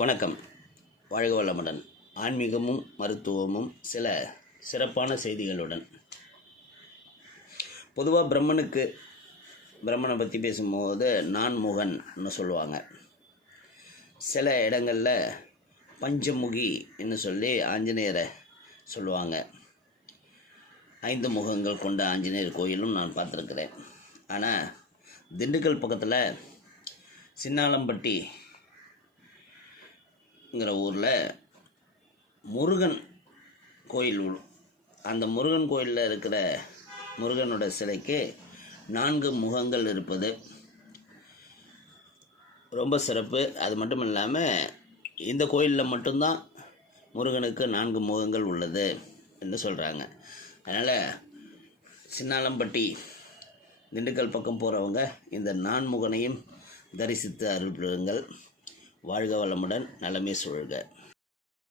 வணக்கம். வாழ்க வளமுடன். ஆன்மீகமும் மருத்துவமும் சில சிறப்பான செய்திகளுடன். பொதுவாக பிரம்மனுக்கு பிரம்மனை பற்றி பேசும்போது நான்முகன்னு சொல்லுவாங்க. சில இடங்களில் பஞ்சமுகின்னு சொல்லி ஆஞ்சநேயரை சொல்லுவாங்க. ஐந்து முகங்கள் கொண்ட ஆஞ்சநேயர் கோயிலும் நான் பார்த்துருக்குறேன். ஆனால் திண்டுக்கல் பக்கத்தில் சின்னாலம்பட்டி ங்கிற ஊரில் முருகன் கோயில் உள்- அந்த முருகன் கோயிலில் இருக்கிற முருகனோட சிலைக்கு நான்கு முகங்கள் இருப்பது. ரொம்ப சிறப்பு. அது மட்டும் இல்லாமல் இந்த கோயிலில் மட்டும்தான் முருகனுக்கு நான்கு முகங்கள் உள்ளது என்று சொல்கிறாங்க அதனால் சின்னாலம்பட்டி திண்டுக்கல் பக்கம் போகிறவங்க இந்த நான்முகனையும் தரிசித்து அருள் பெறுங்கள் வாழ்க வளமுடன் நலமே சுழல்க.